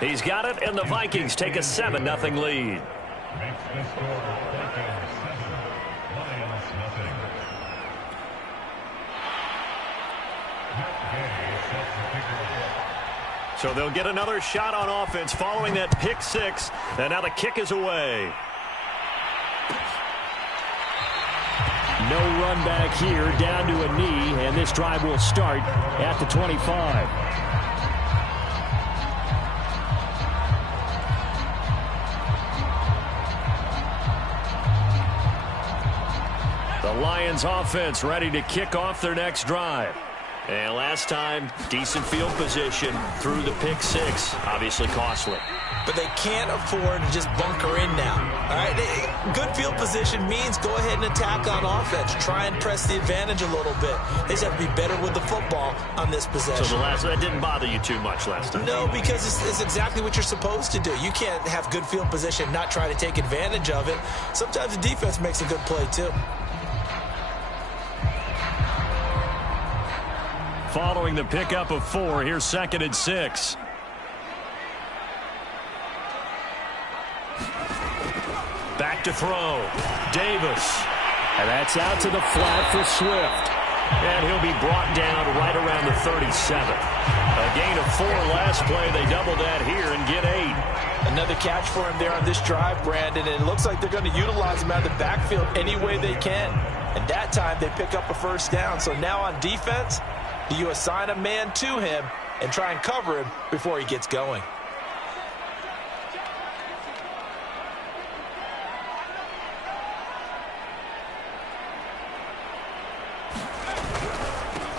He's got it, and the Vikings take a 7-0 lead. Makes the score Vikings 7, Lions nothing. So they'll get another shot on offense following that pick six, and now the kick is away. No run back here, down to a knee, and this drive will start at the 25. The Lions offense ready to kick off their next drive. And last time, decent field position through the pick six. Obviously costly. But they can't afford to just bunker in now. All right, good field position means go ahead and attack on offense. Try and press the advantage a little bit. They just have to be better with the football on this possession. So that didn't bother you too much last time? No, because it's exactly what you're supposed to do. You can't have good field position and not try to take advantage of it. Sometimes the defense makes a good play too. Following the pickup of 4, here's 2nd and 6. Back to throw. Davis. And that's out to the flat for Swift. And he'll be brought down right around the 37. A gain of 4 last play. They double that here and get 8. Another catch for him there on this drive, Brandon. And it looks like they're going to utilize him out of the backfield any way they can. And that time they pick up a first down. So now on defense, do you assign a man to him and try and cover him before he gets going?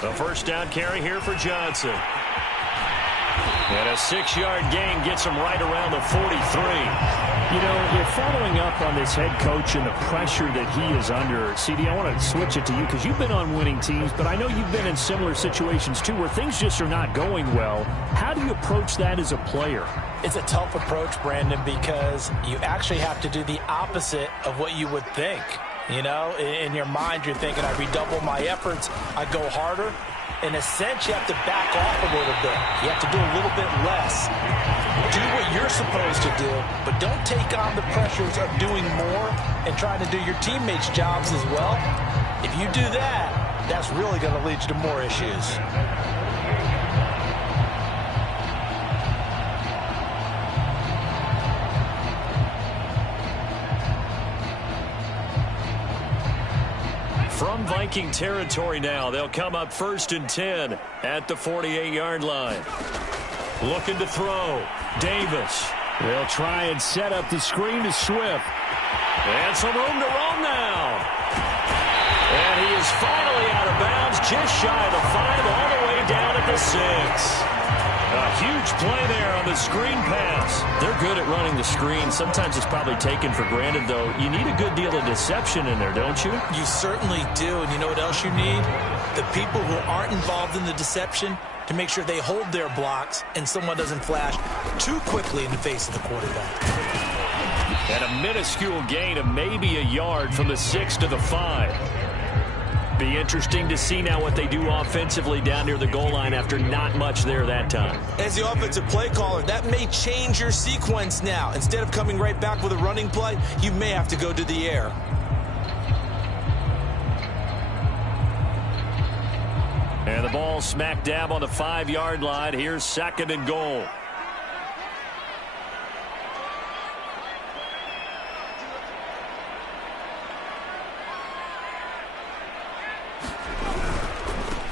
The first down carry here for Johnson. And a 6-yard gain gets him right around the 43. You know, you're following up on this head coach and the pressure that he is under. CD, I want to switch it to you because you've been on winning teams, but I know you've been in similar situations too where things just are not going well. How do you approach that as a player? It's a tough approach, Brandon, because you actually have to do the opposite of what you would think. You know, in your mind, you're thinking, I redouble my efforts, I go harder. In a sense, you have to back off a little bit. You have to do a little bit less. Do what you're supposed to do, but don't take on the pressures of doing more and trying to do your teammates' jobs as well. If you do that, that's really going to lead you to more issues. From Viking territory now, they'll come up 1st and 10 at the 48-yard line. Looking to throw. Davis. They'll try and set up the screen to Swift. And some room to roam now. And he is finally out of bounds, just shy of the 5, all the way down at the 6. A huge play there on the screen pass. They're good at running the screen. Sometimes it's probably taken for granted, though. You need a good deal of deception in there, don't you? You certainly do. And you know what else you need? The people who aren't involved in the deception to make sure they hold their blocks and someone doesn't flash too quickly in the face of the quarterback. And a minuscule gain of maybe a yard from the 6 to the 5. Be interesting to see now what they do offensively down near the goal line after not much there that time. As the offensive play caller, that may change your sequence now. Instead of coming right back with a running play, you may have to go to the air. And the ball smack dab on the 5-yard line. Here's 2nd and goal.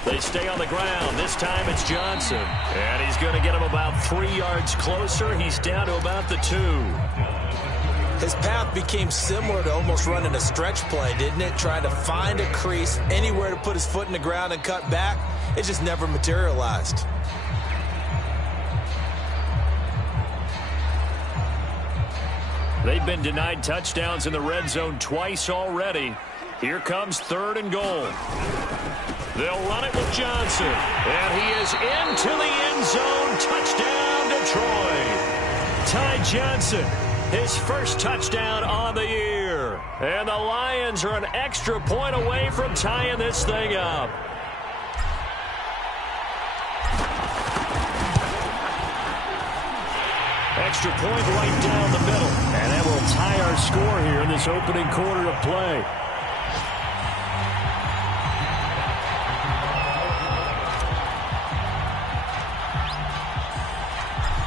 They stay on the ground. This time it's Johnson. And he's going to get him about 3 yards closer. He's down to about the 2. His path became similar to almost running a stretch play, didn't it? Trying to find a crease, anywhere to put his foot in the ground and cut back. It just never materialized. They've been denied touchdowns in the red zone twice already. Here comes 3rd and goal. They'll run it with Johnson. And he is into the end zone. Touchdown, Detroit. Ty Johnson, his first touchdown on the year. And the Lions are an extra point away from tying this thing up. Extra point right down the middle. And that will tie our score here in this opening quarter of play.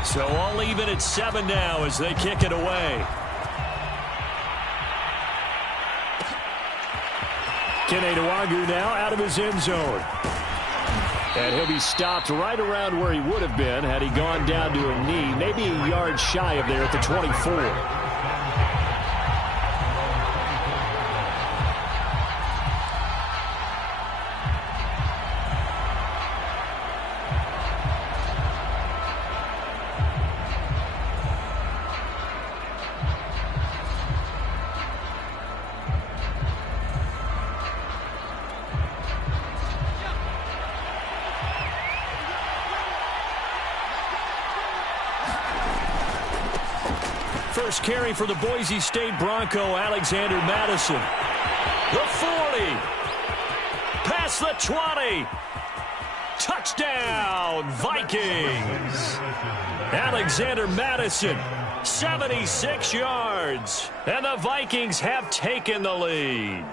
So all even at 7 now as they kick it away. Kene Nwangwu now out of his end zone. And he'll be stopped right around where he would have been had he gone down to a knee, maybe a yard shy of there at the 24. First carry for the Boise State Bronco, Alexander Mattison. The 40. Past the 20. Touchdown, Vikings. Alexander Mattison, 76 yards. And the Vikings have taken the lead.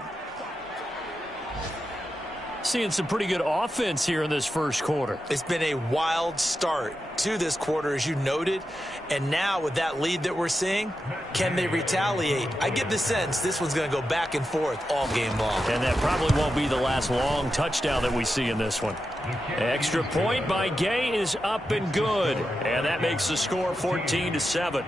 Seeing some pretty good offense here in this first quarter. It's been a wild start to this quarter, as you noted. And now with that lead that we're seeing, can they retaliate? I get the sense this one's going to go back and forth all game long. And that probably won't be the last long touchdown that we see in this one. Extra point by Gay is up and good. And that makes the score 14-7.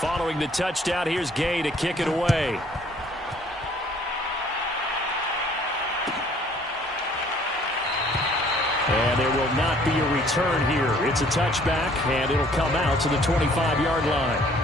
Following the touchdown, here's Gay to kick it away. And there will not be a return here. It's a touchback, and it'll come out to the 25-yard line.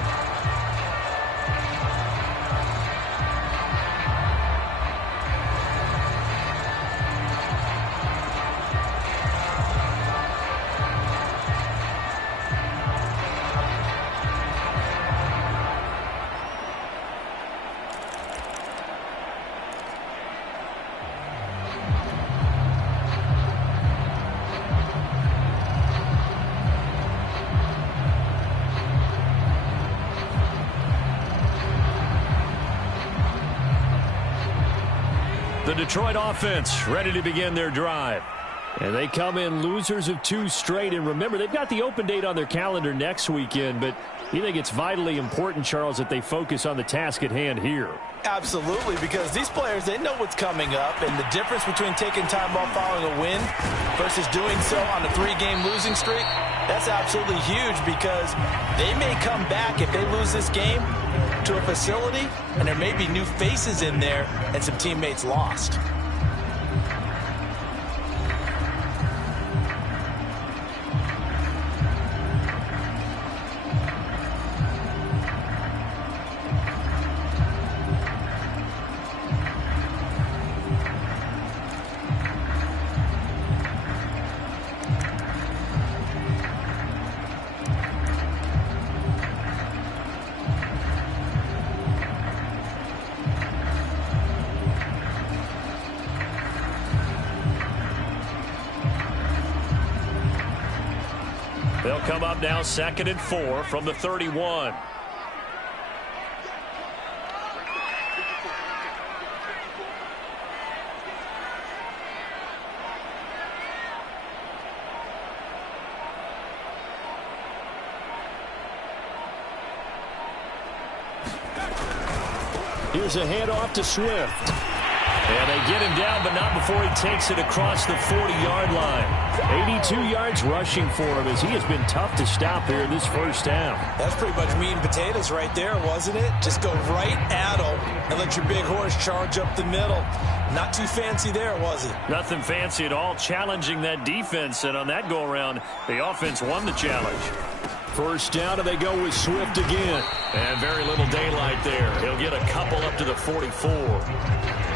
The Detroit offense ready to begin their drive. And they come in losers of 2 straight. And remember, they've got the open date on their calendar next weekend. But you think it's vitally important, Charles, that they focus on the task at hand here? Absolutely, because these players, they know what's coming up. And the difference between taking time off following a win versus doing so on a 3-game losing streak, that's absolutely huge, because they may come back if they lose this game to a facility, and there may be new faces in there and some teammates lost. They'll come up now 2nd and 4 from the 31. Here's a handoff to Swift. And they get him down, but not before he takes it across the 40-yard line. 82 yards rushing for him, as he has been tough to stop here in this first down. That's pretty much meat and potatoes right there, wasn't it? Just go right at him and let your big horse charge up the middle. Not too fancy there, was it? Nothing fancy at all, challenging that defense. And on that go-around, the offense won the challenge. First down, and they go with Swift again. And very little daylight there. He'll get a couple up to the 44.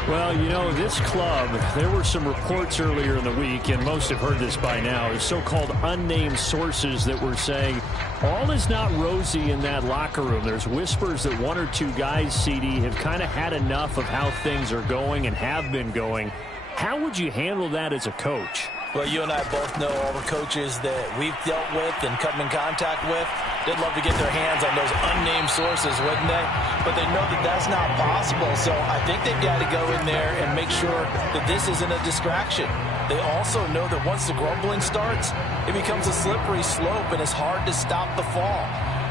Well, you know, this club, there were some reports earlier in the week, and most have heard this by now, is so-called unnamed sources that were saying all is not rosy in that locker room. There's whispers that one or two guys, CD, have kind of had enough of how things are going and have been going. How would you handle that as a coach? Well, you and I both know all the coaches that we've dealt with and come in contact with. They'd love to get their hands on those unnamed sources, wouldn't they? But they know that that's not possible. So I think they've got to go in there and make sure that this isn't a distraction. They also know that once the grumbling starts, it becomes a slippery slope and it's hard to stop the fall.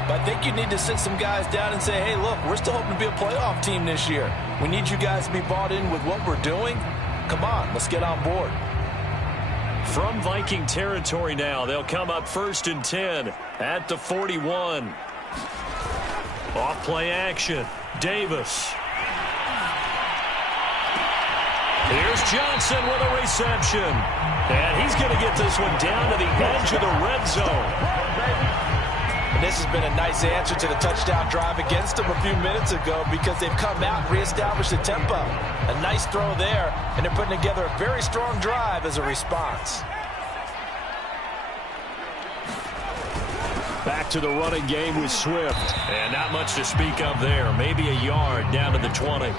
But I think you need to sit some guys down and say, hey, look, we're still hoping to be a playoff team this year. We need you guys to be bought in with what we're doing. Come on, let's get on board. From Viking territory now, they'll come up 1st and 10 at the 41. Off play action. Davis. Here's Johnson with a reception. And he's going to get this one down to the edge of the red zone. And this has been a nice answer to the touchdown drive against them a few minutes ago because they've come out and reestablished the tempo. A nice throw there, and they're putting together a very strong drive as a response. Back to the running game with Swift. And not much to speak of there. Maybe a yard down to the 20.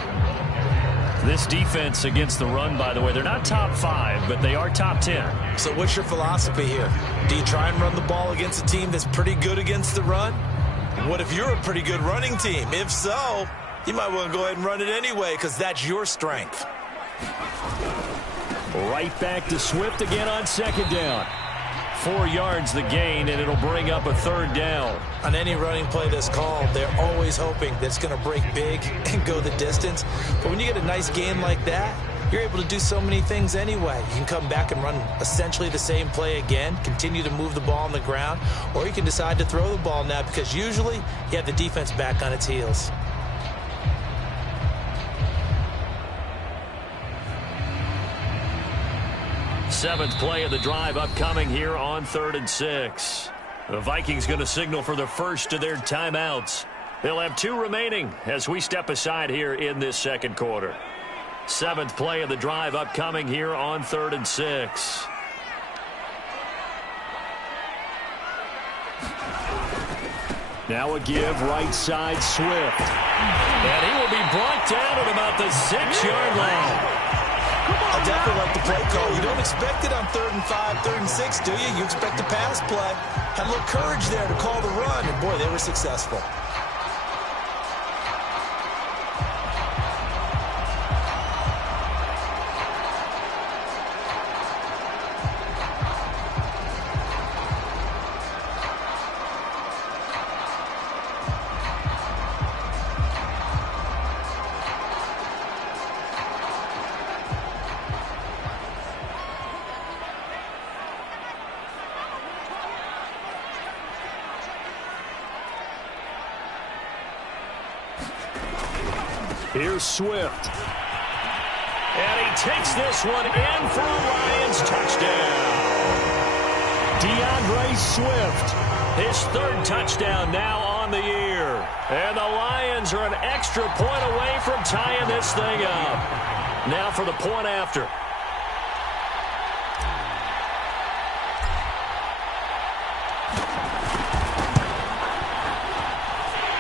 This defense against the run, by the way, they're not top 5, but they are top 10. So what's your philosophy here? Do you try and run the ball against a team that's pretty good against the run? What if you're a pretty good running team? If so, you might want to go ahead and run it anyway because that's your strength. Right back to Swift again on 2nd down. 4 yards the gain, and it'll bring up a 3rd down. On any running play that's called, they're always hoping that it's going to break big and go the distance. But when you get a nice game like that, you're able to do so many things anyway. You can come back and run essentially the same play again, continue to move the ball on the ground, or you can decide to throw the ball now because usually you have the defense back on its heels. Seventh play of the drive upcoming here on 3rd and 6. The Vikings going to signal for the first of their timeouts. They'll have 2 remaining as we step aside here in this 2nd quarter. 7th play of the drive upcoming here on 3rd and 6. Now a give right side Swift. And he will be brought down at about the 6-yard line. I definitely like the play call. You don't expect it on 3rd and 5, 3rd and 6, do you? You expect a pass play. Had a little courage there to call the run, and boy, they were successful. Here's Swift. And he takes this one in for a Lions touchdown. DeAndre Swift. His 3rd touchdown now on the year. And the Lions are an extra point away from tying this thing up. Now for the point after.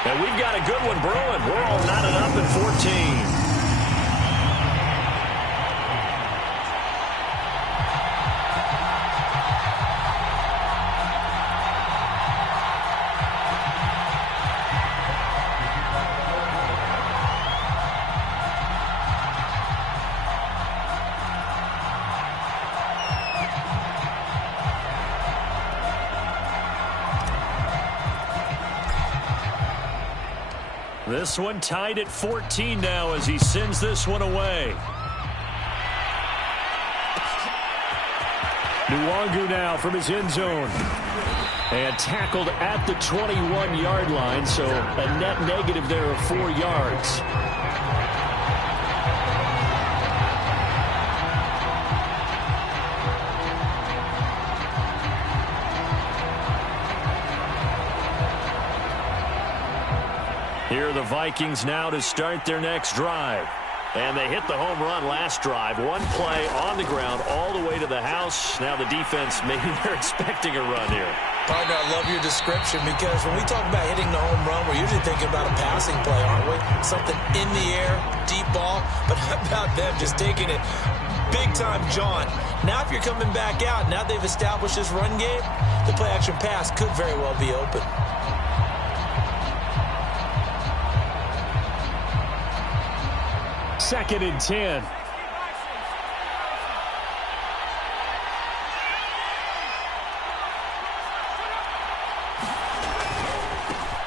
And we've got a good one brewing. We're all knotted up at 14. This one tied at 14 now as he sends this one away. Nwangu now from his end zone. And tackled at the 21-yard line, so a net negative there of 4 yards. Here are the Vikings now to start their next drive. And they hit the home run last drive. One play on the ground all the way to the house. Now the defense, maybe they're expecting a run here. Partner, I love your description because when we talk about hitting the home run, we're usually thinking about a passing play, aren't we? Something in the air, deep ball. But how about them just taking it big-time jaunt? Now if you're coming back out, now they've established this run game, the play-action pass could very well be open. Second and 10.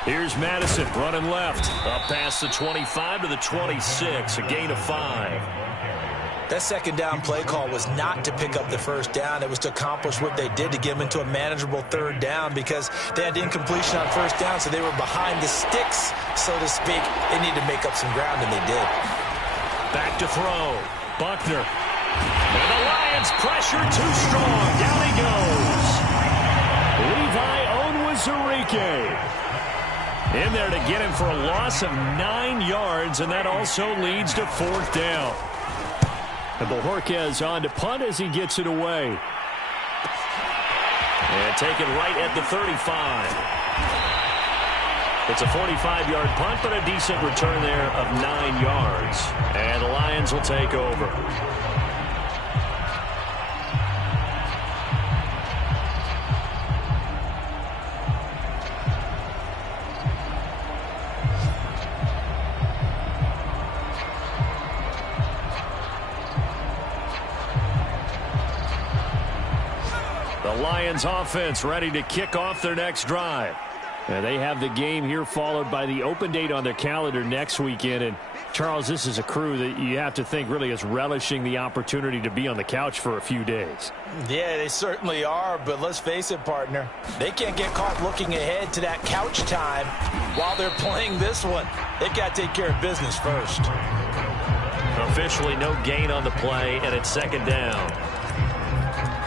Here's Madison running left. Up past the 25 to the 26. A gain of 5. That second down play call was not to pick up the first down. It was to accomplish what they did to get them into a manageable third down because they had incompletion on first down, so they were behind the sticks, so to speak. They needed to make up some ground, and they did. Back to throw. Buckner. And the Lions pressure too strong. Down he goes. Levi Onwuzurike in there to get him for a loss of 9 yards, and that also leads to fourth down. And Bojorquez on to punt as he gets it away. And taken right at the 35. It's a 45-yard punt, but a decent return there of 9 yards. And the Lions will take over. The Lions offense ready to kick off their next drive. And they have the game here followed by the open date on their calendar next weekend. And, Charles, this is a crew that you have to think really is relishing the opportunity to be on the couch for a few days. Yeah, they certainly are, but let's face it, partner. They can't get caught looking ahead to that couch time while they're playing this one. They've got to take care of business first. Officially no gain on the play, and it's second down.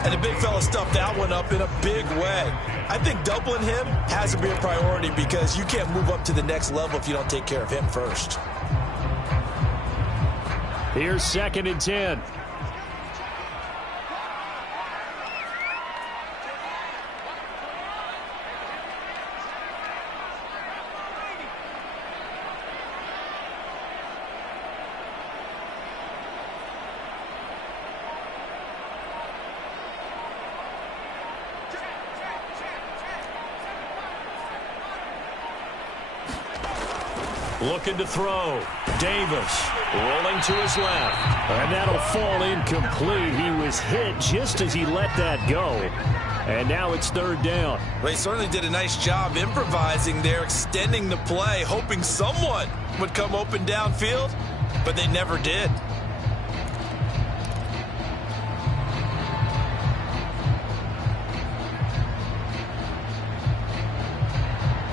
And the big fella stuffed that one up in a big way. I think doubling him has to be a priority because you can't move up to the next level if you don't take care of him first. Here's second and 10. Looking to throw. Davis rolling to his left. And that'll fall incomplete. He was hit just as he let that go. And now it's third down. Well, he certainly did a nice job improvising there, extending the play, hoping someone would come open downfield, but they never did.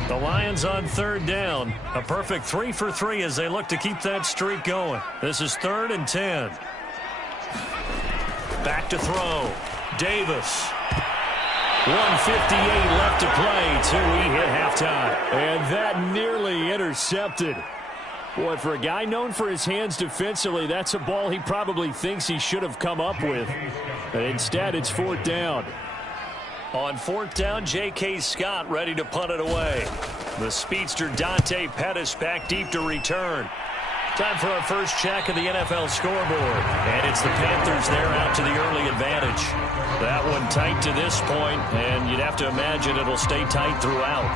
The Lions on third down. A perfect 3 for 3 as they look to keep that streak going. This is 3rd and 10. Back to throw. Davis. 1:58 left to play till we hit halftime. And that nearly intercepted. Boy, for a guy known for his hands defensively, that's a ball he probably thinks he should have come up with. And instead, it's fourth down. On fourth down, J.K. Scott ready to punt it away. The speedster Dante Pettis back deep to return. Time for our first check of the NFL scoreboard. And it's the Panthers there out to the early advantage. That one tight to this point, and you'd have to imagine it'll stay tight throughout.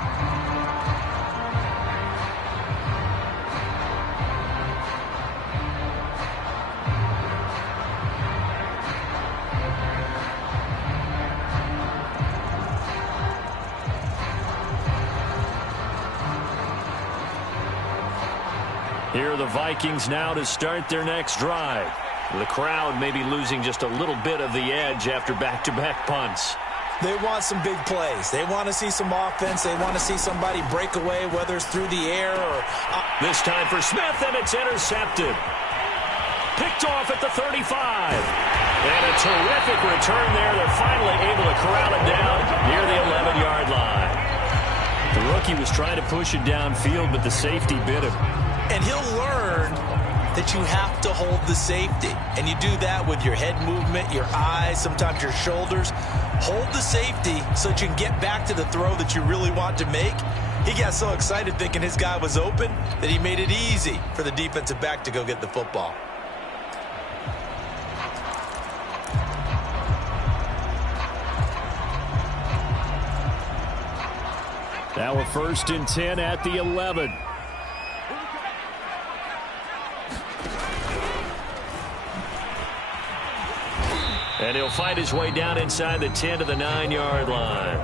Here are the Vikings now to start their next drive. The crowd may be losing just a little bit of the edge after back-to-back punts. They want some big plays. They want to see some offense. They want to see somebody break away, whether it's through the air or... This time for Smith, and it's intercepted. Picked off at the 35. And a terrific return there. They're finally able to corral it down near the 11-yard line. The rookie was trying to push it downfield, but the safety bit him. And he'll learn that you have to hold the safety. And you do that with your head movement, your eyes, sometimes your shoulders. Hold the safety so that you can get back to the throw that you really want to make. He got so excited thinking his guy was open that he made it easy for the defensive back to go get the football. Now a 1st and 10 at the 11. And he'll find his way down inside the 10 to the 9-yard line.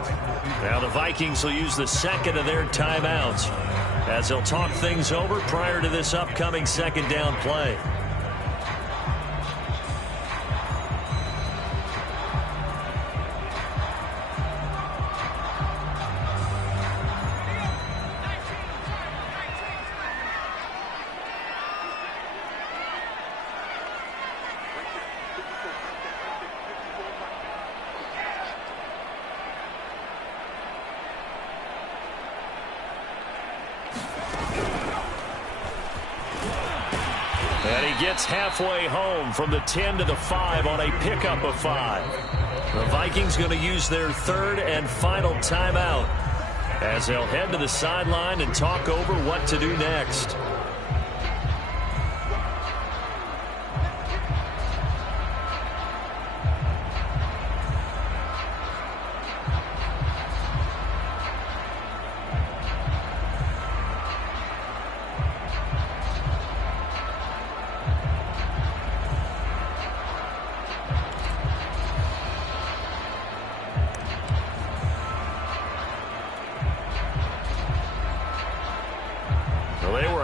Now the Vikings will use the second of their timeouts as they'll talk things over prior to this upcoming 2nd down play. And he gets halfway home from the 10 to the 5 on a pickup of 5. The Vikings going to use their 3rd and final timeout as they'll head to the sideline and talk over what to do next.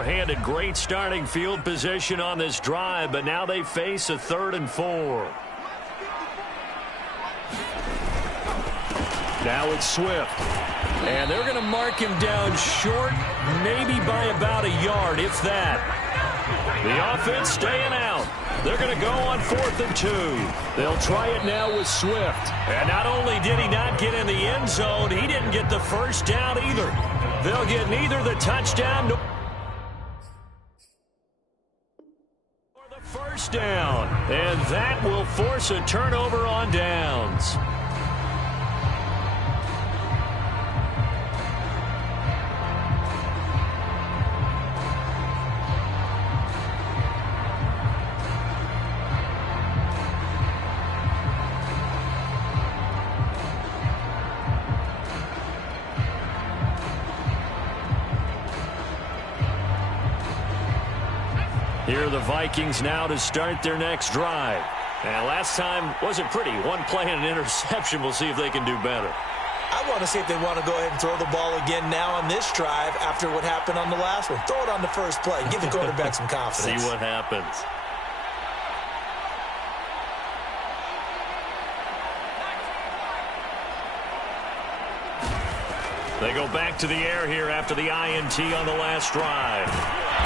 Handed great starting field position on this drive, but now they face a 3rd and 4. Now it's Swift. And they're going to mark him down short, maybe by about a yard, if that. The offense staying out. They're going to go on 4th and 2. They'll try it now with Swift. And not only did he not get in the end zone, he didn't get the first down either. They'll get neither the touchdown nor the first down. And that will force a turnover on downs. Here are the Vikings now to start their next drive. And last time wasn't pretty. One play and an interception. We'll see if they can do better. I want to see if they want to go ahead and throw the ball again now on this drive after what happened on the last one. Throw it on the first play. Give the quarterback some confidence. See what happens. They go back to the air here after the INT on the last drive.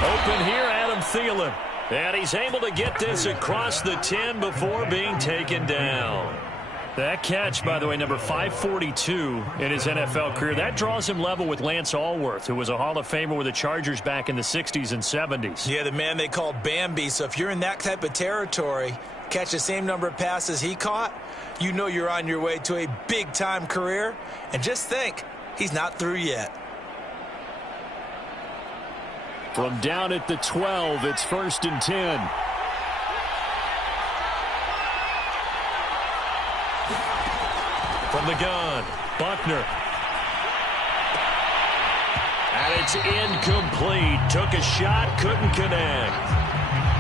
Open here, Adam Thielen. And he's able to get this across the 10 before being taken down. That catch, by the way, number 542 in his NFL career, that draws him level with Lance Allworth, who was a Hall of Famer with the Chargers back in the 60s and 70s. Yeah, the man they called Bambi. So if you're in that type of territory, catch the same number of passes he caught, you know you're on your way to a big-time career. And just think, he's not through yet. From down at the 12, it's 1st and 10. From the gun, Buckner. And it's incomplete. Took a shot, couldn't connect.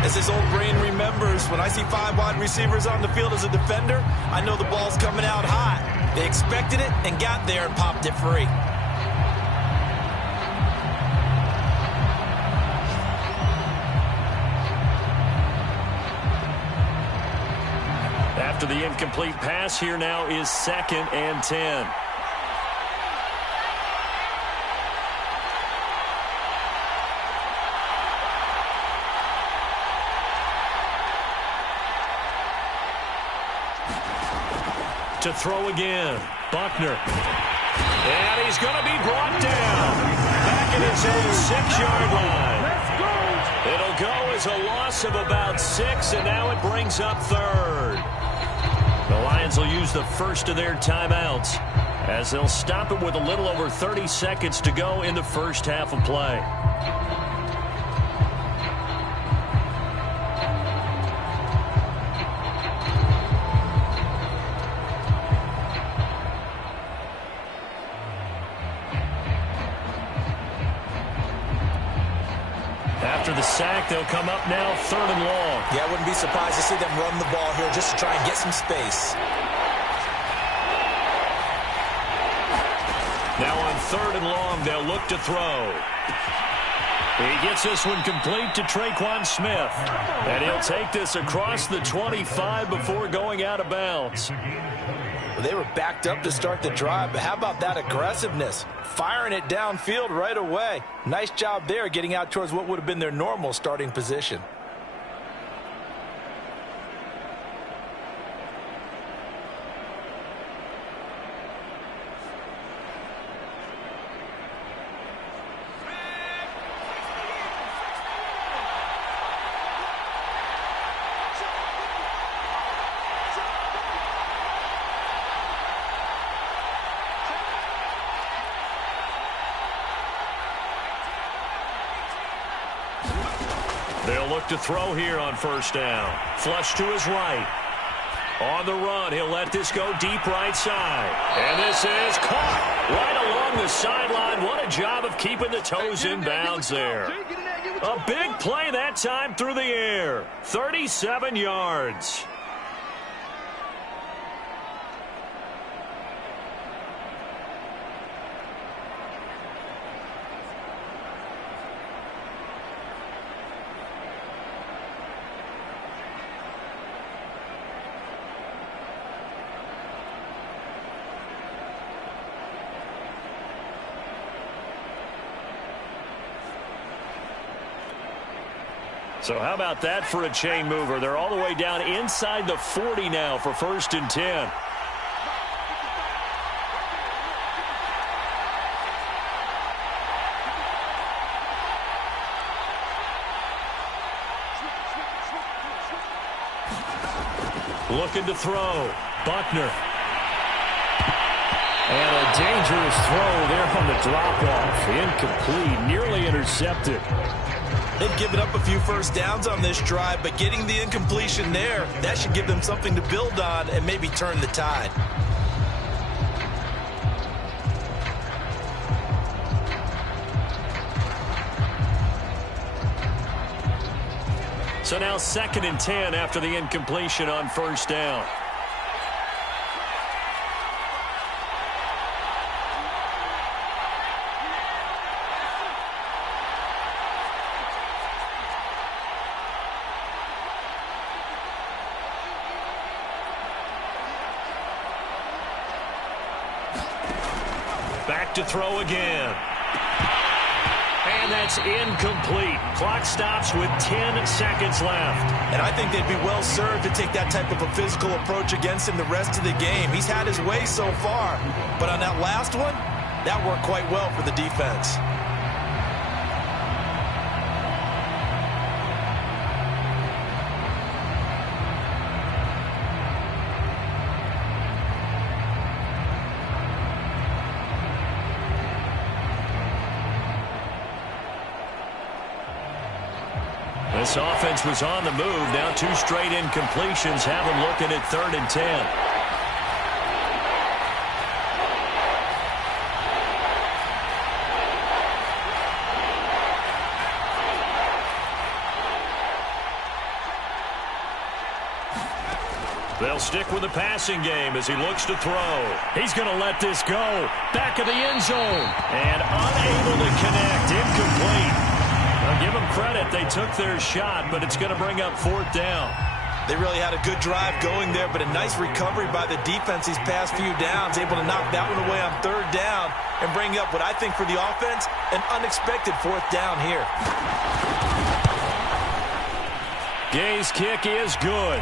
As his old brain remembers, when I see 5 wide receivers on the field as a defender, I know the ball's coming out hot. They expected it and got there and popped it free. After the incomplete pass, here now is 2nd and 10. To throw again, Buckner. And he's going to be brought down. Back at his own 6-yard line. It'll go as a loss of about 6, and now it brings up third. The Lions will use the first of their timeouts as they'll stop it with a little over 30 seconds to go in the first half of play. After the sack, they'll come up now 3rd and long. Yeah, I wouldn't be surprised to see them run the ball here just to try and get some space. Now on 3rd and long, they'll look to throw. He gets this one complete to Tre'Quan Smith. And he'll take this across the 25 before going out of bounds. Well, they were backed up to start the drive, but how about that aggressiveness? Firing it downfield right away. Nice job there getting out towards what would have been their normal starting position. They'll look to throw here on 1st down. Flush to his right. On the run, he'll let this go deep right side. And this is caught right along the sideline. What a job of keeping the toes in bounds there. A big play that time through the air. 37 yards. So how about that for a chain mover? They're all the way down inside the 40 now for 1st and 10. Looking to throw. Buckner. And a dangerous throw there on the drop-off. Incomplete, nearly intercepted. They've given up a few first downs on this drive, but getting the incompletion there, that should give them something to build on and maybe turn the tide. So now 2nd and 10 after the incompletion on 1st down. Back to throw again. And that's incomplete. Clock stops with 10 seconds left. And I think they'd be well served to take that type of a physical approach against him the rest of the game. He's had his way so far. But on that last one, that worked quite well for the defense. This offense was on the move. Now 2 straight incompletions have them looking at 3rd and 10. They'll stick with the passing game as he looks to throw. He's going to let this go. Back of the end zone. And unable to connect. Incomplete. Now give them credit. They took their shot, but it's going to bring up 4th down. They really had a good drive going there, but a nice recovery by the defense these past few downs, able to knock that one away on 3rd down and bring up what I think for the offense, an unexpected 4th down here. Gay's kick is good,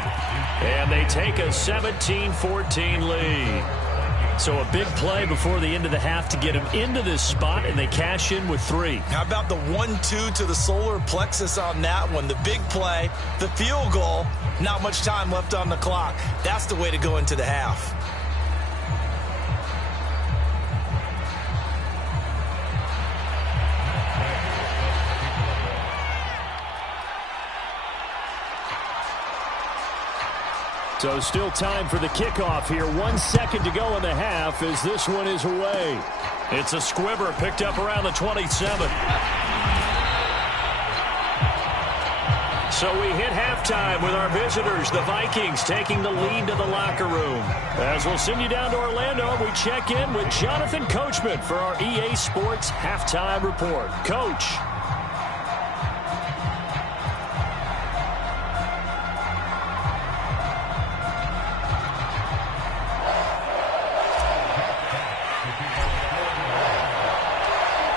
and they take a 17-14 lead. So a big play before the end of the half to get them into this spot, and they cash in with 3. How about the 1-2 to the solar plexus on that one? The big play, the field goal, not much time left on the clock. That's the way to go into the half. So still time for the kickoff here. 1 second to go in the half as this one is away. It's a squibber picked up around the 27. So we hit halftime with our visitors, the Vikings, taking the lead to the locker room. As we'll send you down to Orlando, we check in with Jonathan Coachman for our EA Sports Halftime Report. Coach.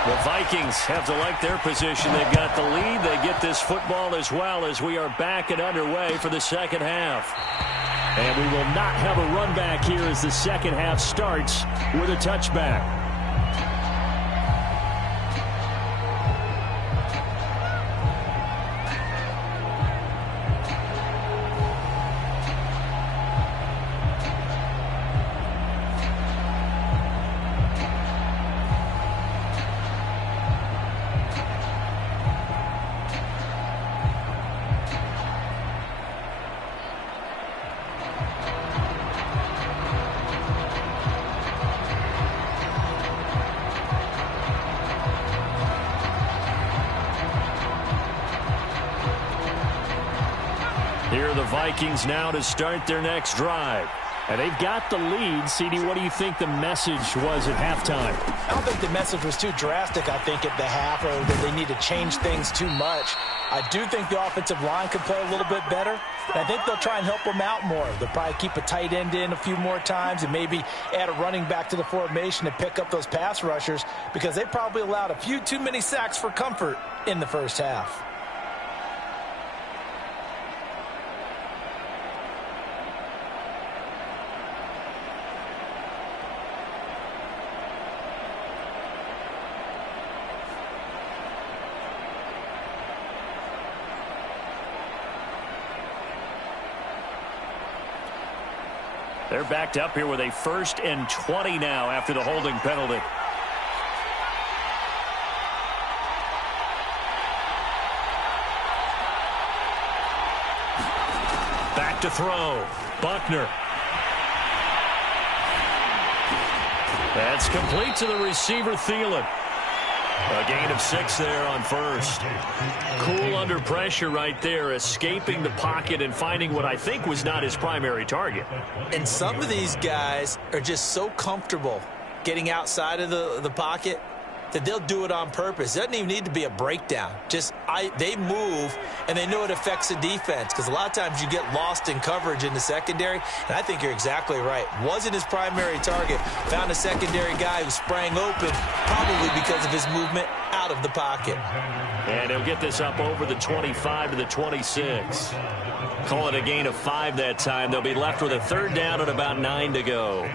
The Vikings have to like their position. They've got the lead. They get this football as well as we are back and underway for the second half. And we will not have a run back here as the second half starts with a touchback. Here are the Vikings now to start their next drive. And they've got the lead. CD, what do you think the message was at halftime? I don't think the message was too drastic, I think, at the half, or that they need to change things too much. I do think the offensive line could play a little bit better, and I think they'll try and help them out more. They'll probably keep a tight end in a few more times and maybe add a running back to the formation to pick up those pass rushers, because they probably allowed a few too many sacks for comfort in the first half. They're backed up here with a 1st and 20 now after the holding penalty. Back to throw. Buckner. That's complete to the receiver, Thielen. A gain of 6 there on first. Cool under pressure right there, escaping the pocket and finding what I think was not his primary target. And some of these guys are just so comfortable getting outside of the pocket that they'll do it on purpose. It doesn't even need to be a breakdown. They move, and they know it affects the defense, because a lot of times you get lost in coverage in the secondary, and I think you're exactly right. Wasn't his primary target. Found a secondary guy who sprang open, probably because of his movement out of the pocket. And he'll get this up over the 25 to the 26. Call it a gain of 5 that time. They'll be left with a 3rd down and about 9 to go.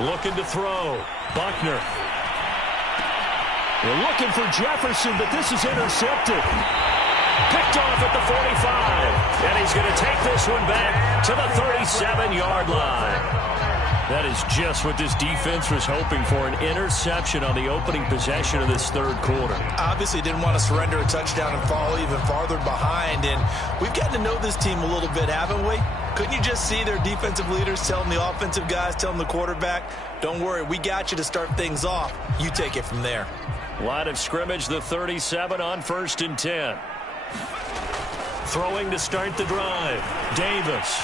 Looking to throw. Buckner. They're looking for Jefferson, but this is intercepted. Picked off at the 45. And he's going to take this one back to the 37-yard line. That is just what this defense was hoping for, an interception on the opening possession of this 3rd quarter. Obviously didn't want to surrender a touchdown and fall even farther behind, and we've gotten to know this team a little bit, haven't we? Couldn't you just see their defensive leaders telling the offensive guys, telling the quarterback, don't worry, we got you to start things off. You take it from there. Line of scrimmage, the 37 on 1st and 10. Throwing to start the drive. Davis.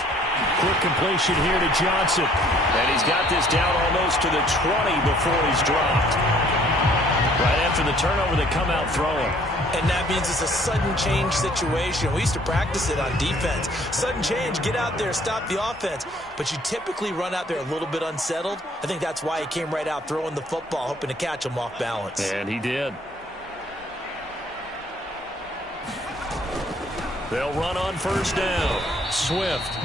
Quick completion here to Johnson. And he's got this down almost to the 20 before he's dropped. Right after the turnover, they come out throwing. And that means it's a sudden change situation. We used to practice it on defense. Sudden change, get out there, stop the offense. But you typically run out there a little bit unsettled. I think that's why he came right out throwing the football, hoping to catch him off balance. And he did. They'll run on first down. Swift.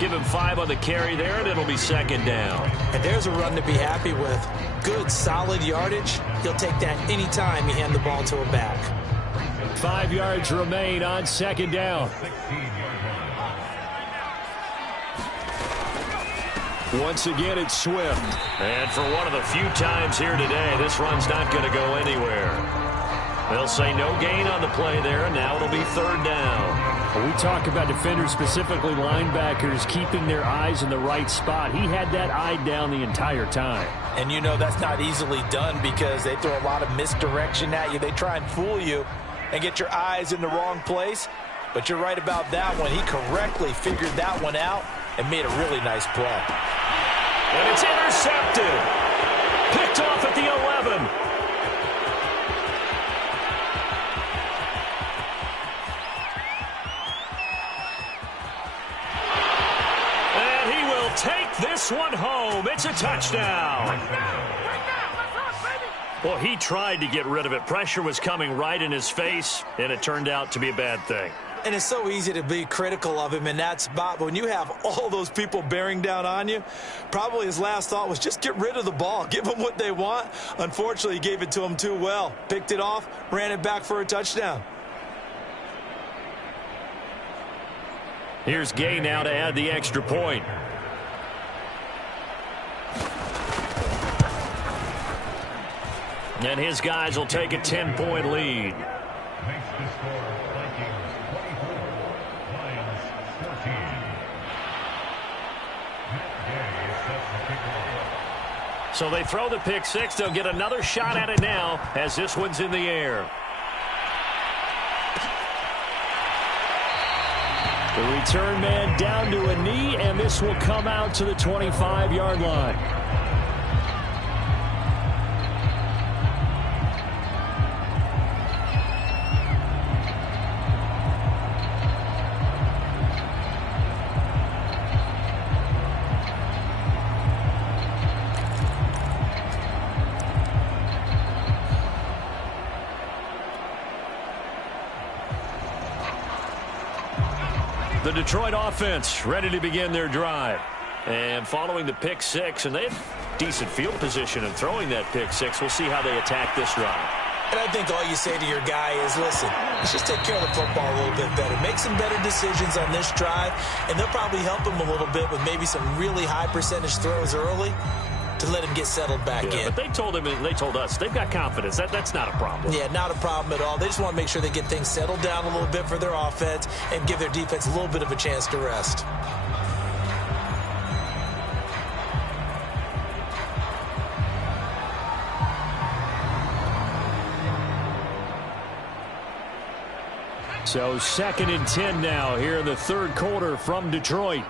Give him 5 on the carry there, and it'll be second down. And there's a run to be happy with. Good, solid yardage. He'll take that any time you hand the ball to a back. 5 yards remain on second down. Once again, it's Swift. And for one of the few times here today, this run's not going to go anywhere. They'll say no gain on the play there, and now it'll be third down. We talk about defenders, specifically linebackers, keeping their eyes in the right spot. He had that eye down the entire time. And you know that's not easily done because they throw a lot of misdirection at you. They try and fool you and get your eyes in the wrong place. But you're right about that one. He correctly figured that one out and made a really nice play. And it's intercepted. Picked off at the 11. Take this one home. It's a touchdown. Well, he tried to get rid of it. Pressure was coming right in his face, and it turned out to be a bad thing. And it's so easy to be critical of him in that spot. But when you have all those people bearing down on you, probably his last thought was just get rid of the ball. Give them what they want. Unfortunately, he gave it to them too well. Picked it off, ran it back for a touchdown. Here's Gay now to add the extra point. And his guys will take a 10-point lead. Makes the score Vikings 24, Lions 14. Matt Gay sets the kickoff. So they throw the pick six. They'll get another shot at it now as this one's in the air. The return man down to a knee, and this will come out to the 25-yard line. The Detroit offense ready to begin their drive. And following the pick six, and they have decent field position in throwing that pick six. We'll see how they attack this drive. And I think all you say to your guy is, listen, let's just take care of the football a little bit better. Make some better decisions on this drive, and they'll probably help him a little bit with maybe some really high percentage throws early to let him get settled back in. But they told him, and they told us, they've got confidence. That's not a problem. Yeah, not a problem at all. They just want to make sure they get things settled down a little bit for their offense and give their defense a little bit of a chance to rest. So 2nd and 10 now here in the third quarter from Detroit.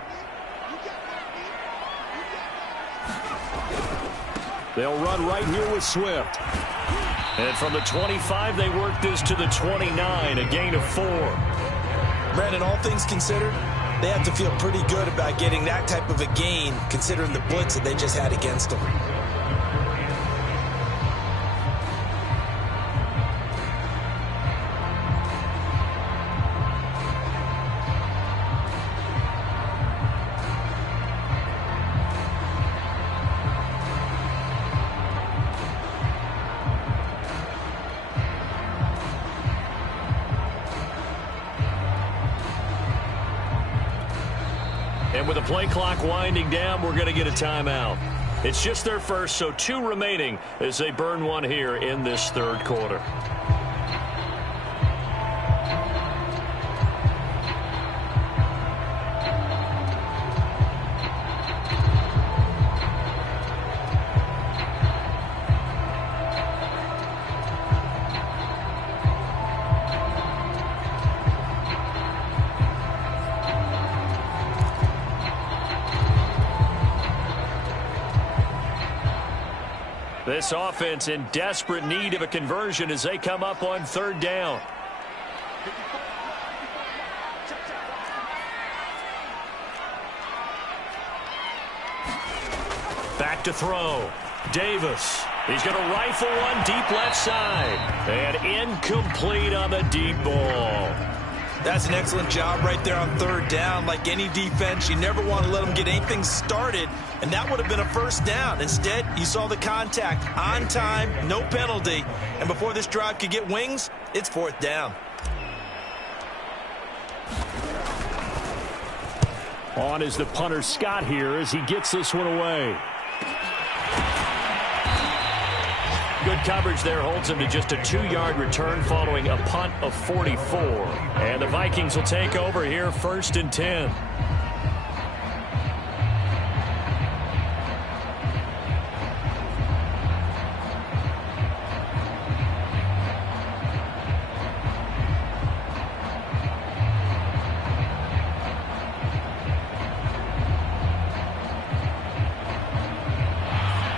They'll run right here with Swift. And from the 25, they work this to the 29, a gain of 4. Brandon, all things considered, they have to feel pretty good about getting that type of a gain considering the blitz that they just had against them. And with the play clock winding down, we're going to get a timeout. It's just their first, so 2 remaining as they burn one here in this third quarter. This offense in desperate need of a conversion as they come up on third down. Back to throw. Davis. He's going to rifle one deep left side. And incomplete on the deep ball. That's an excellent job right there on third down. Like any defense, you never want to let them get anything started, and that would have been a first down. Instead, you saw the contact on time, no penalty, and before this drive could get wings, it's fourth down. On is the punter Scott here as he gets this one away. Good coverage there holds him to just a 2-yard return following a punt of 44. And the Vikings will take over here 1st and 10.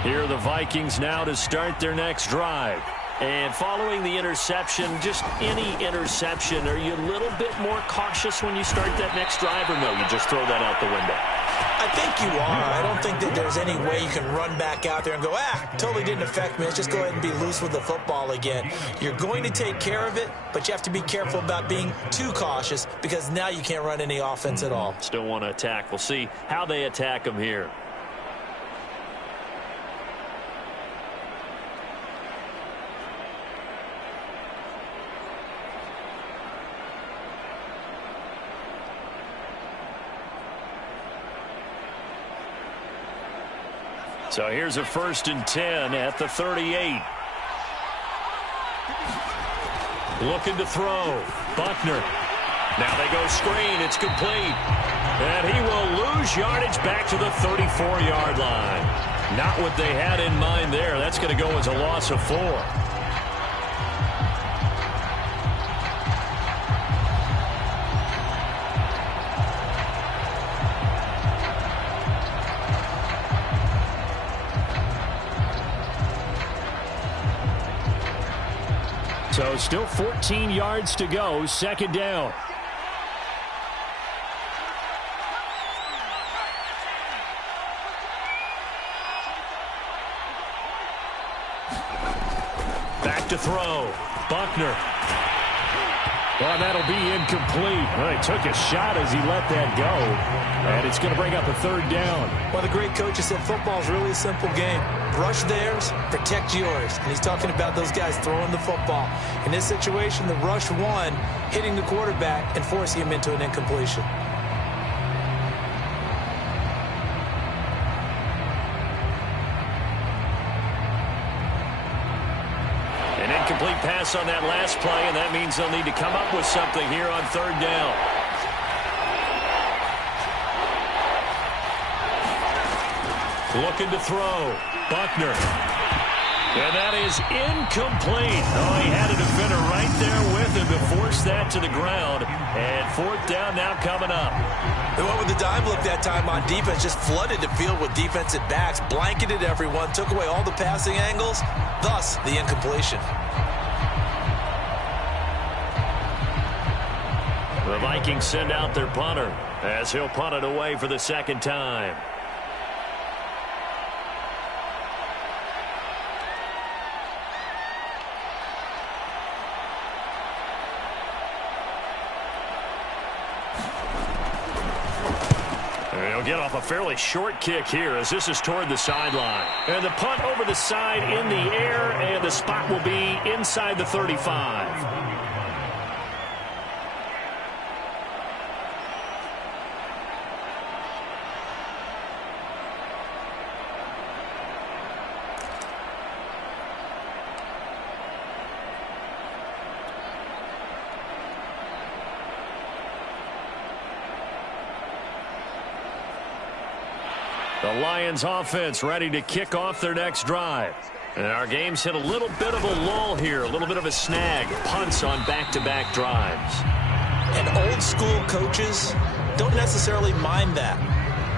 Here are the Vikings now to start their next drive. And following the interception, just any interception, are you a little bit more cautious when you start that next drive, or no, you just throw that out the window? I think you are. I don't think that there's any way you can run back out there and go, totally didn't affect me. Let's just go ahead and be loose with the football again. You're going to take care of it, but you have to be careful about being too cautious because now you can't run any offense at all. Still want to attack. We'll see how they attack them here. So here's a 1st and 10 at the 38. Looking to throw. Buckner. Now they go screen. It's complete. And he will lose yardage back to the 34-yard line. Not what they had in mind there. That's going to go as a loss of 4. So still 14 yards to go, 2nd down. Back to throw. Buckner. Well, that'll be incomplete. Well, he took a shot as he let that go. And it's going to bring up a 3rd down. Well, the great coach has said football is really a simple game. Rush theirs, protect yours. And he's talking about those guys throwing the football. In this situation, the rush one, hitting the quarterback and forcing him into an incompletion. An incomplete pass on that last play, and that means they'll need to come up with something here on 3rd down. Looking to throw. Buckner. And that is incomplete. Oh, he had a defender right there with him to force that to the ground. And 4th down now coming up. They went with the dime look that time on defense, just flooded the field with defensive backs, blanketed everyone, took away all the passing angles, thus the incompletion. The Vikings send out their punter as he'll punt it away for the 2nd time. Get off a fairly short kick here as this is toward the sideline. And the punt over the side in the air, and the spot will be inside the 35. The Lions offense ready to kick off their next drive. And our game's hit a little bit of a lull here, a little bit of a snag. Punts on back-to-back drives. And old school coaches don't necessarily mind that.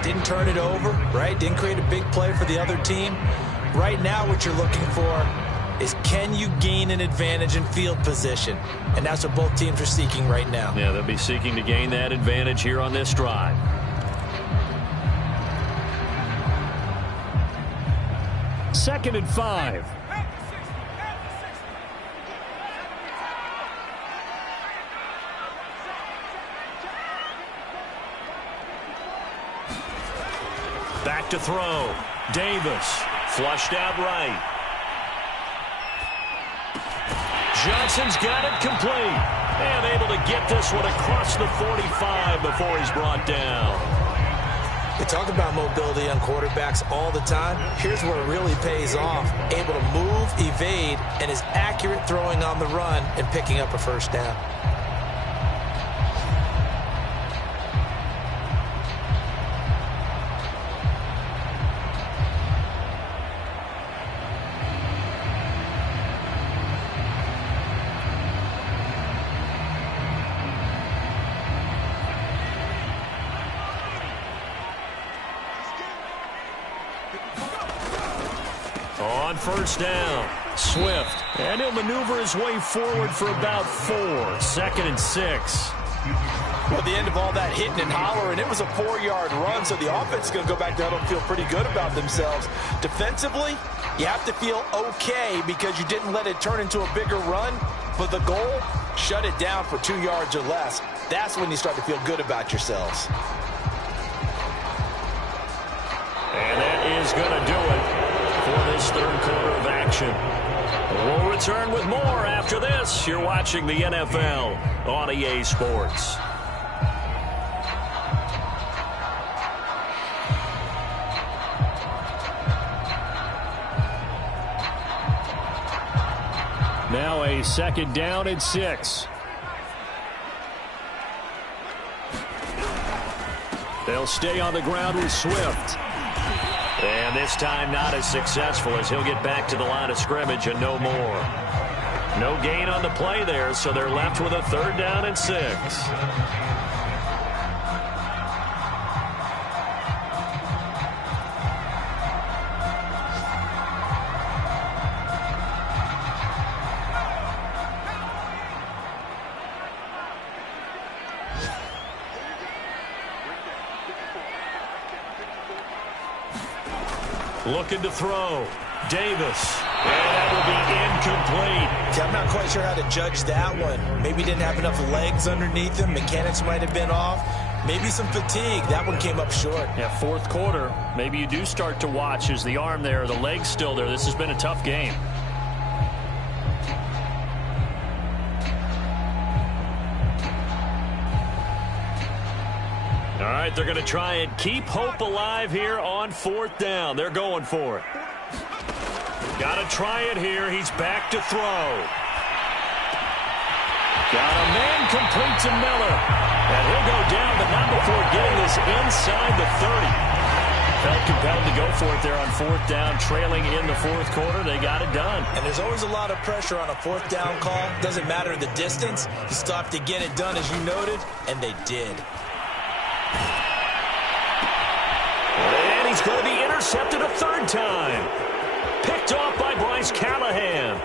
Didn't turn it over, right? Didn't create a big play for the other team. Right now what you're looking for is, can you gain an advantage in field position? And that's what both teams are seeking right now. Yeah, they'll be seeking to gain that advantage here on this drive. Second and 5. Back to throw. Davis flushed out right. Johnson's got it complete. And able to get this one across the 45 before he's brought down. We talk about mobility on quarterbacks all the time. Here's where it really pays off. Able to move, evade, and is accurate throwing on the run and picking up a first down. On first down, Swift. And he'll maneuver his way forward for about 4. Second and 6. Well, at the end of all that hitting and hollering, it was a 4-yard run, so the offense is going to go back down and feel pretty good about themselves. Defensively, you have to feel okay because you didn't let it turn into a bigger run. But the goal, shut it down for 2 yards or less. That's when you start to feel good about yourselves. And that is going to do it for this third quarter of action. We'll return with more after this. You're watching the NFL on EA Sports. Now a second down and 6. They'll stay on the ground with Swift. And this time not as successful as he'll get back to the line of scrimmage and no more. No gain on the play there, so they're left with a third down and 6. Looking to throw. Davis. And that will be incomplete. See, I'm not quite sure how to judge that one. Maybe he didn't have enough legs underneath him. Mechanics might have been off. Maybe some fatigue. That one came up short. Yeah, fourth quarter. Maybe you do start to watch as the arm there, the leg's still there. This has been a tough game. All right, they're going to try and keep hope alive here on fourth down. They're going for it. Got to try it here. He's back to throw. Got a man complete to Miller. And he'll go down, but not before getting this inside the 30. Felt compelled to go for it there on fourth down, trailing in the fourth quarter. They got it done. And there's always a lot of pressure on a fourth down call. Doesn't matter the distance. You still have to get it done, as you noted, and they did. And he's going to be intercepted a third time. Picked off by Bryce Callahan.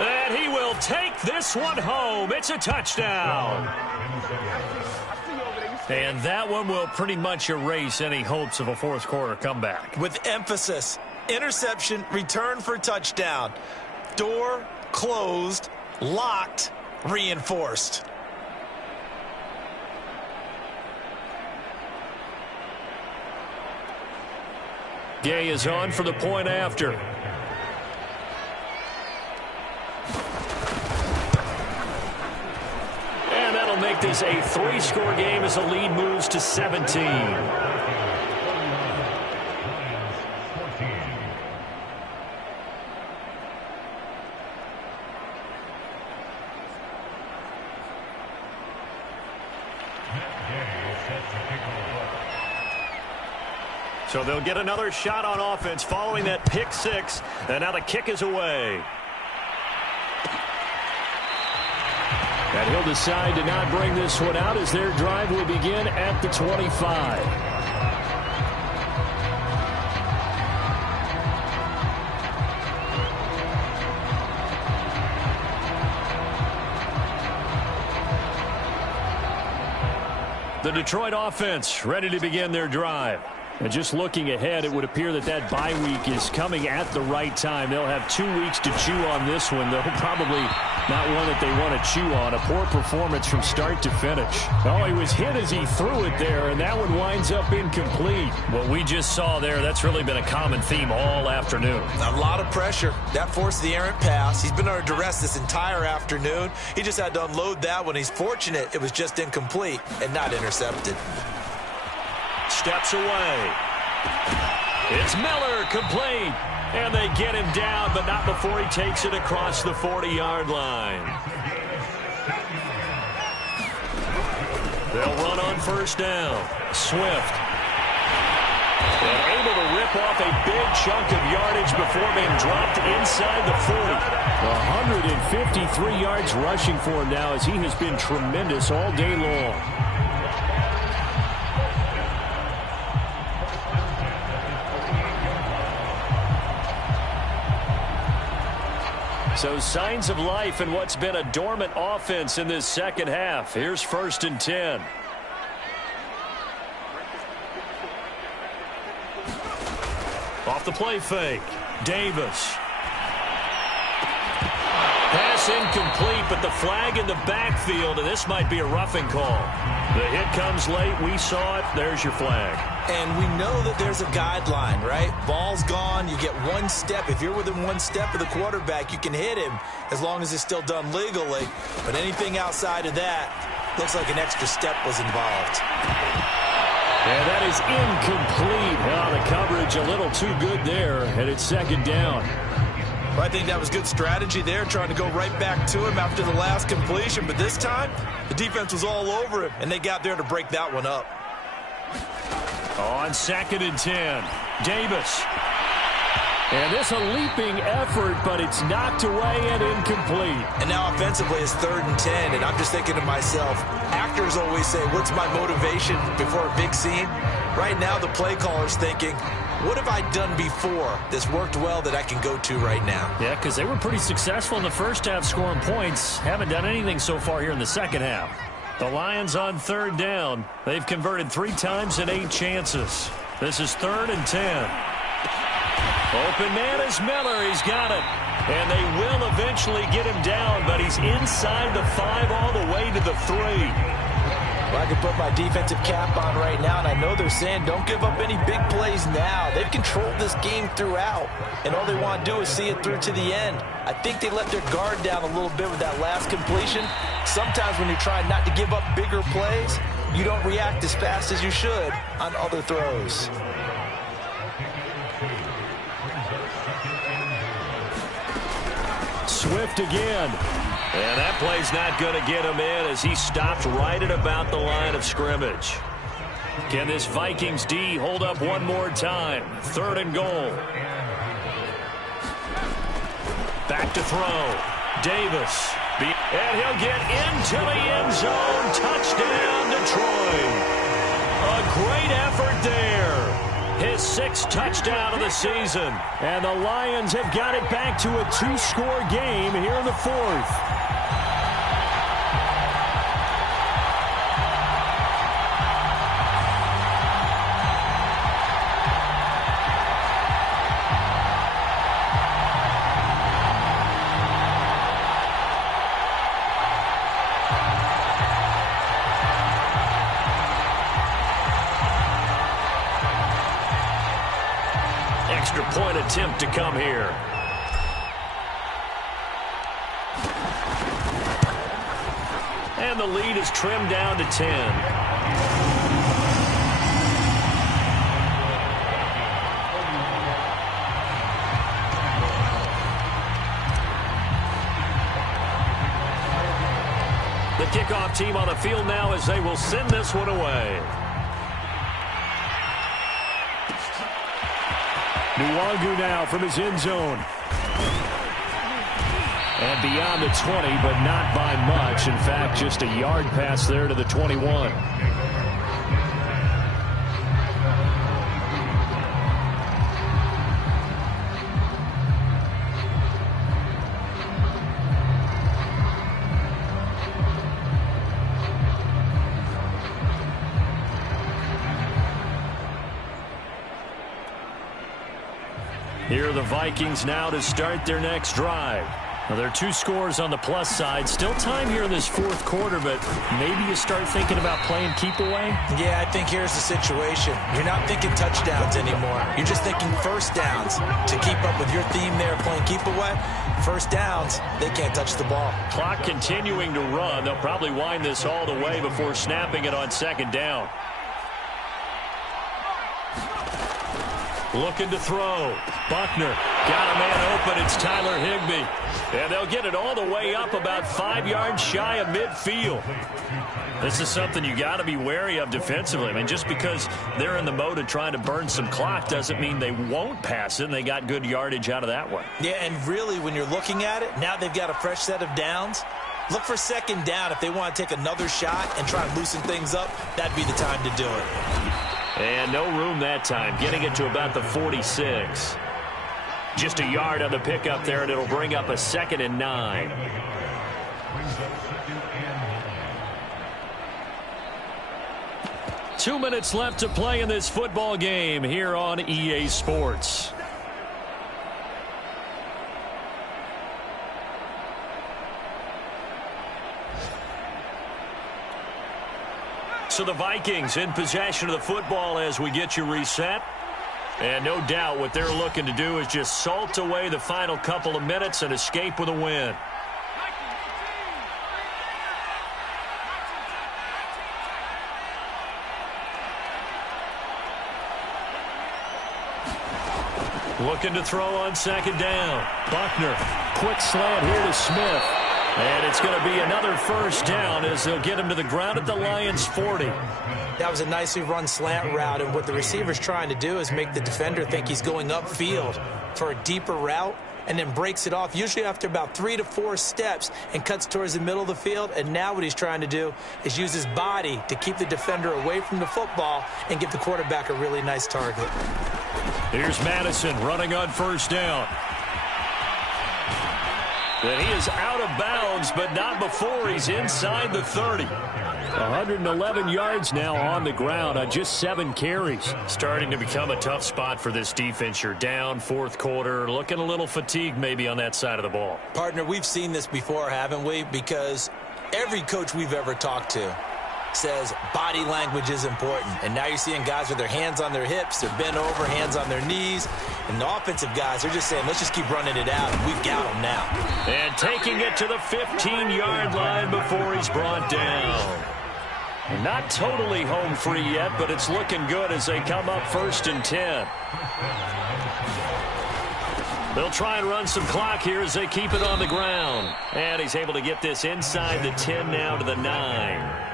And he will take this one home. It's a touchdown. And that one will pretty much erase any hopes of a fourth quarter comeback. With emphasis, interception, return for touchdown. Door closed, locked, reinforced. Gay is on for the point after. And that'll make this a 3-score game as the lead moves to 17. So they'll get another shot on offense following that pick six. And now the kick is away. And he'll decide to not bring this one out as their drive will begin at the 25. The Detroit offense ready to begin their drive. And just looking ahead, it would appear that that bye week is coming at the right time. They'll have 2 weeks to chew on this one, though probably not one that they want to chew on. A poor performance from start to finish. Oh, he was hit as he threw it there, and that one winds up incomplete. What we just saw there, that's really been a common theme all afternoon. A lot of pressure. That forced the errant pass. He's been under duress this entire afternoon. He just had to unload that one. He's fortunate it was just incomplete and not intercepted. Steps away. It's Miller, complete. And they get him down, but not before he takes it across the 40-yard line. They'll run on first down. Swift. And able to rip off a big chunk of yardage before being dropped inside the 40. 153 yards rushing for him now as he has been tremendous all day long. So signs of life in what's been a dormant offense in this second half. Here's 1st and 10. Off the play fake. Davis. Pass incomplete, but the flag in the backfield, and this might be a roughing call. The hit comes late. We saw it. There's your flag. And we know that there's a guideline, right? Ball's gone. You get 1 step. If you're within 1 step of the quarterback, you can hit him as long as it's still done legally. But anything outside of that looks like an extra step was involved. And that is incomplete. Oh, the coverage a little too good there, and it's 2nd down. Well, I think that was good strategy there, trying to go right back to him after the last completion. But this time, the defense was all over him, and they got there to break that one up. On 2nd and 10, Davis. And this a leaping effort, but it's knocked away and incomplete. And now offensively it's 3rd and 10, and I'm just thinking to myself, actors always say, what's my motivation before a big scene? Right now the play caller's thinking, what have I done before that's worked well that I can go to right now? Yeah, because they were pretty successful in the first half scoring points. Haven't done anything so far here in the second half. The Lions on 3rd down. They've converted 3 times in 8 chances. This is 3rd and 10. Open man is Miller. He's got it. And they will eventually get him down, but he's inside the 5 all the way to the 3. Well, I can put my defensive cap on right now, and I know they're saying don't give up any big plays now. They've controlled this game throughout, and all they want to do is see it through to the end. I think they let their guard down a little bit with that last completion. Sometimes when you're trying not to give up bigger plays, you don't react as fast as you should on other throws. Swift again. And that play's not going to get him in as he stopped right at about the line of scrimmage. Can this Vikings D hold up one more time? 3rd and goal. Back to throw. Davis. And he'll get into the end zone. Touchdown, Detroit. A great effort there. His 6th touchdown of the season. And the Lions have got it back to a 2-score game here in the 4th. Extra point attempt to come here. And the lead is trimmed down to 10. The kickoff team on the field now as they will send this one away. Nwangu now from his end zone. And beyond the 20, but not by much. In fact, just a yard pass there to the 21. Here are the Vikings now to start their next drive. Well, there are 2 scores on the plus side. Still time here in this fourth quarter, but maybe you start thinking about playing keep away? Yeah, I think here's the situation. You're not thinking touchdowns anymore. You're just thinking first downs. To keep up with your theme there, playing keep away, first downs, they can't touch the ball. Clock continuing to run. They'll probably wind this all the way before snapping it on second down. Looking to throw. Buckner got a man open. It's Tyler Higbee. And they'll get it all the way up about 5 yards shy of midfield. This is something you got to be wary of defensively. I mean, just because they're in the mode of trying to burn some clock doesn't mean they won't pass it, and they got good yardage out of that one. Yeah, and really, when you're looking at it, now they've got a fresh set of downs. Look for second down. If they want to take another shot and try and loosen things up, that'd be the time to do it. And no room that time, getting it to about the 46. Just a yard on the pickup there, and it'll bring up a 2nd and 9. Two minutes left to play in this football game here on EA Sports. So the Vikings in possession of the football as we get you reset. And no doubt what they're looking to do is just salt away the final couple of minutes and escape with a win. Looking to throw on second down. Buckner, quick slant here to Smith. And it's going to be another first down as they'll get him to the ground at the Lions' 40. That was a nicely run slant route, and what the receiver's trying to do is make the defender think he's going upfield for a deeper route and then breaks it off, usually after about 3 to 4 steps, and cuts towards the middle of the field. And now what he's trying to do is use his body to keep the defender away from the football and give the quarterback a really nice target. Here's Madison running on first down. And he is out of bounds, but not before he's inside the 30. 111 yards now on the ground on just 7 carries. Starting to become a tough spot for this defense. You're down fourth quarter, looking a little fatigued maybe on that side of the ball. Partner, we've seen this before, haven't we? Because every coach we've ever talked to says body language is important. And now you're seeing guys with their hands on their hips, they're bent over, hands on their knees. And the offensive guys are just saying, let's just keep running it out. We've got them now. And taking it to the 15-yard line before he's brought down. Not totally home free yet, but it's looking good as they come up 1st and 10. They'll try and run some clock here as they keep it on the ground. And he's able to get this inside the 10 now to the 9.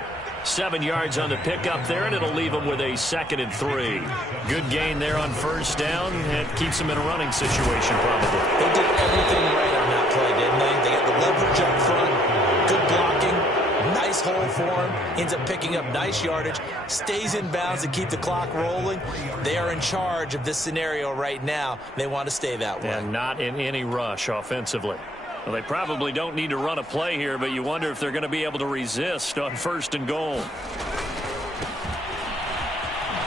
7 yards on the pickup there, and it'll leave him with a 2nd and 3. Good gain there on first down. It keeps him in a running situation probably. They did everything right on that play, didn't they? They got the leverage up front, good blocking, nice hole for him, ends up picking up nice yardage, stays in bounds to keep the clock rolling. They are in charge of this scenario right now. They want to stay that way. And not in any rush offensively. Well, they probably don't need to run a play here, but you wonder if they're going to be able to resist on 1st and goal.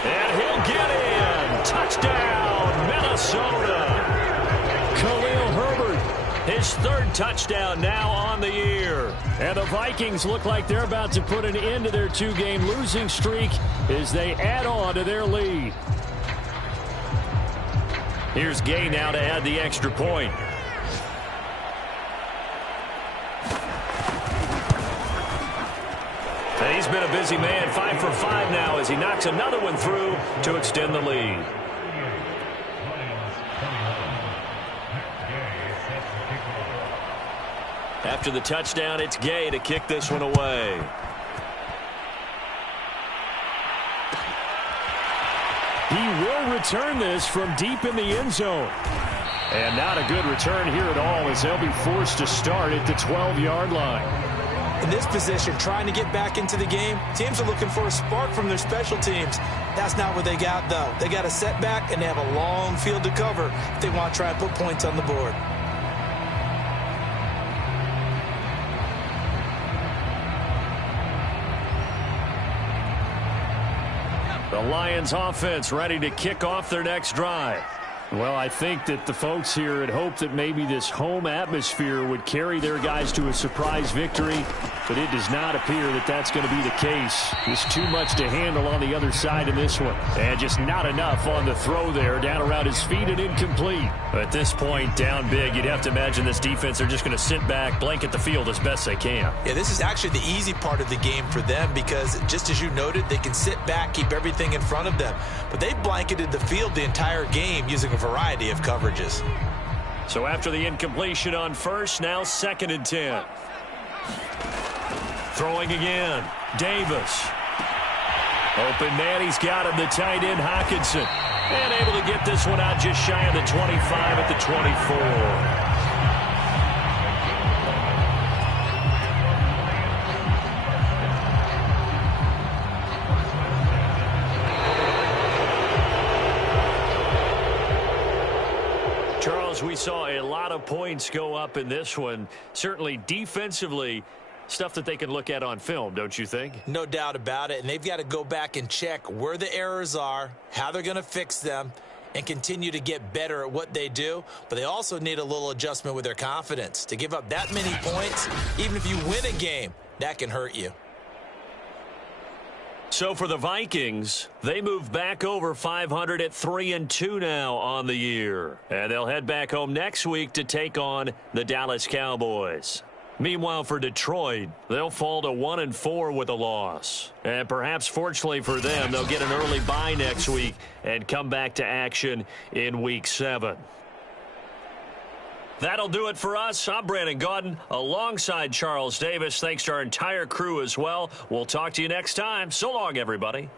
And he'll get in. Touchdown, Minnesota. Khalil Herbert, his 3rd touchdown now on the year. And the Vikings look like they're about to put an end to their 2-game losing streak as they add on to their lead. Here's Gay now to add the extra point. And he's been a busy man, 5 for 5 now as he knocks another one through to extend the lead. After the touchdown, it's Gay to kick this one away. He will return this from deep in the end zone. And not a good return here at all as they'll be forced to start at the 12-yard line. In this position, trying to get back into the game, teams are looking for a spark from their special teams. That's not what they got, though. They got a setback, and they have a long field to cover if they want to try and put points on the board. The Lions offense ready to kick off their next drive. Well, I think that the folks here had hoped that maybe this home atmosphere would carry their guys to a surprise victory, but it does not appear that that's going to be the case. Just too much to handle on the other side in this one. And just not enough on the throw there, down around his feet and incomplete. At this point, down big, you'd have to imagine this defense are just going to sit back, blanket the field as best they can. Yeah, this is actually the easy part of the game for them because, just as you noted, they can sit back, keep everything in front of them. But they blanketed the field the entire game using a variety of coverages. So after the incompletion on first, now 2nd and 10. Throwing again, Davis. Open man, he's got him, the tight end, Hockenson. And able to get this one out just shy of the 25 at the 24. We saw a lot of points go up in this one. Certainly defensively, stuff that they can look at on film, don't you think? No doubt about it. And they've got to go back and check where the errors are, how they're going to fix them, and continue to get better at what they do. But they also need a little adjustment with their confidence. To give up that many points, even if you win a game, that can hurt you. So for the Vikings, they move back over 500 at 3-2 now on the year. And they'll head back home next week to take on the Dallas Cowboys. Meanwhile, for Detroit, they'll fall to 1-4 with a loss. And perhaps fortunately for them, they'll get an early bye next week and come back to action in Week 7. That'll do it for us. I'm Brandon Gaudin alongside Charles Davis. Thanks to our entire crew as well. We'll talk to you next time. So long, everybody.